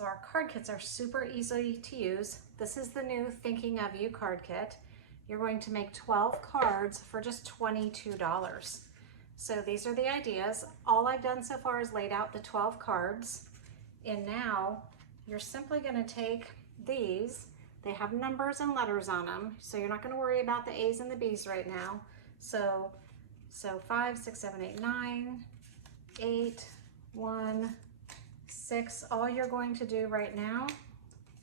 So our card kits are super easy to use. This is the new Thinking of You card kit. You're going to make 12 cards for just $22. So these are the ideas. All I've done so far is laid out the 12 cards. And now you're simply going to take these. They have numbers and letters on them, so you're not going to worry about the A's and the B's right now. So 5, 6, 7, 8, 9, 8, 1, 6. All you're going to do right now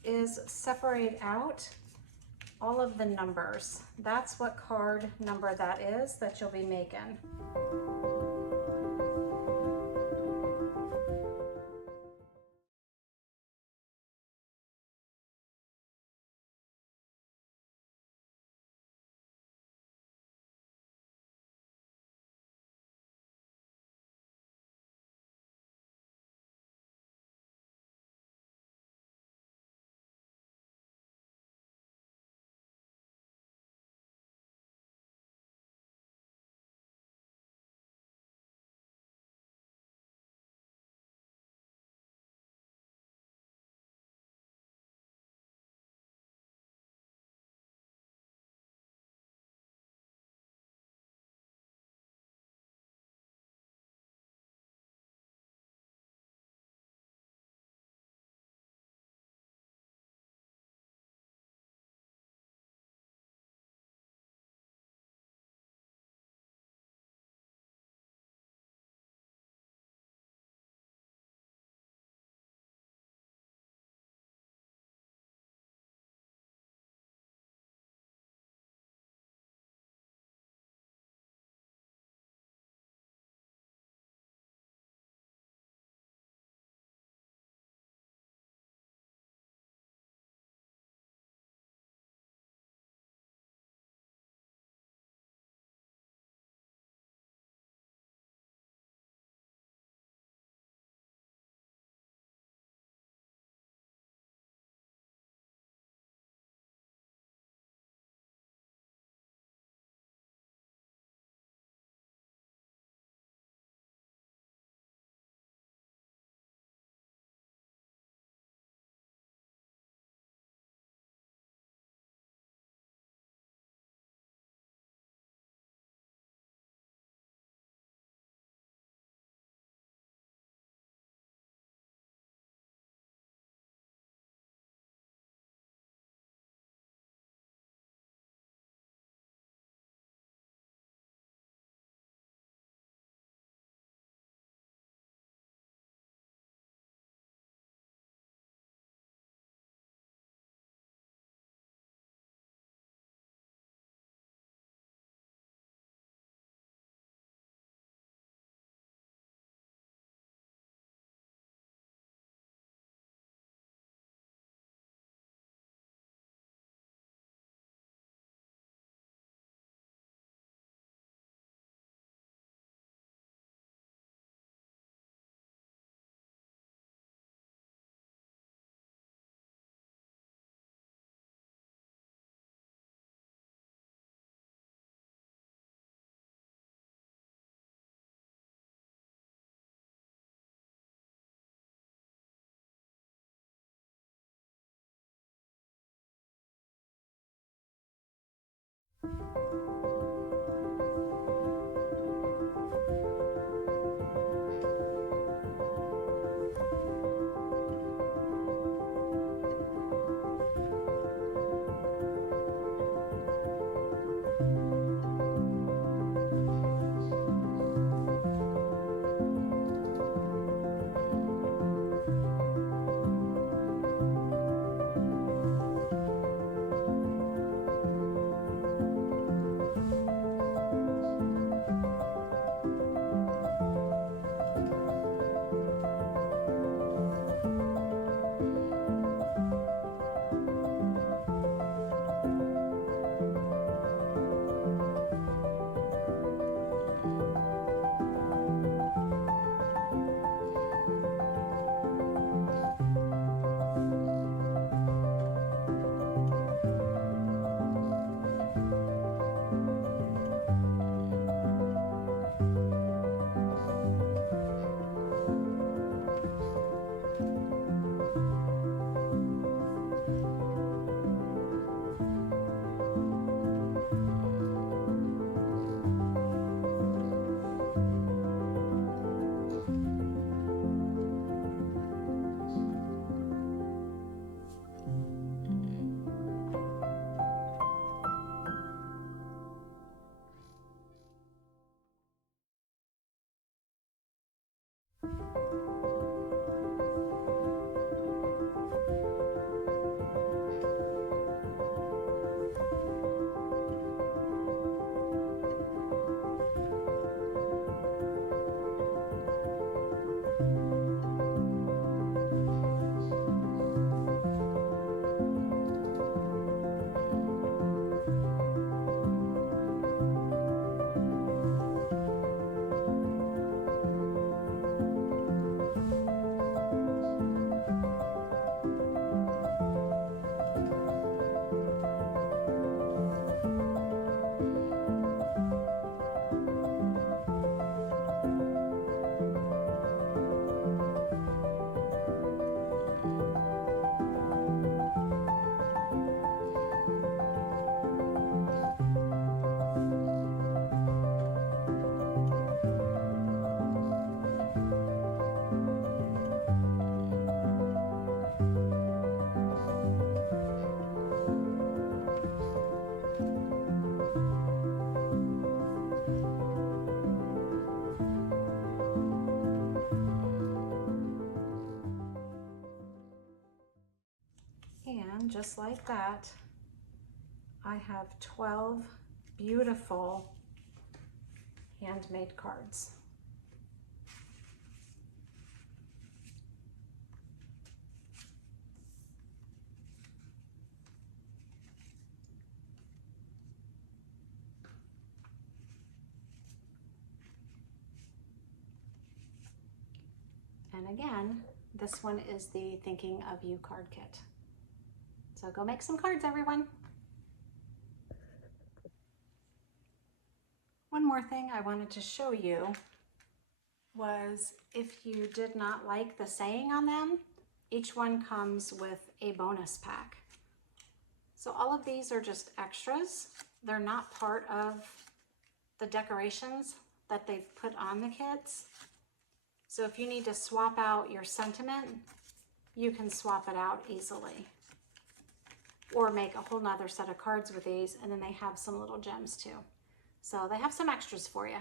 is separate out all of the numbers. That's what card number that is that you'll be making. And just like that, I have 12 beautiful handmade cards. And again, this one is the Thinking of You card kit. So go make some cards, everyone. One more thing I wanted to show you was if you did not like the saying on them, each one comes with a bonus pack. So all of these are just extras. They're not part of the decorations that they've put on the kits. So if you need to swap out your sentiment, you can swap it out easily. Or make a whole nother set of cards with these, and then they have some little gems too. So they have some extras for you.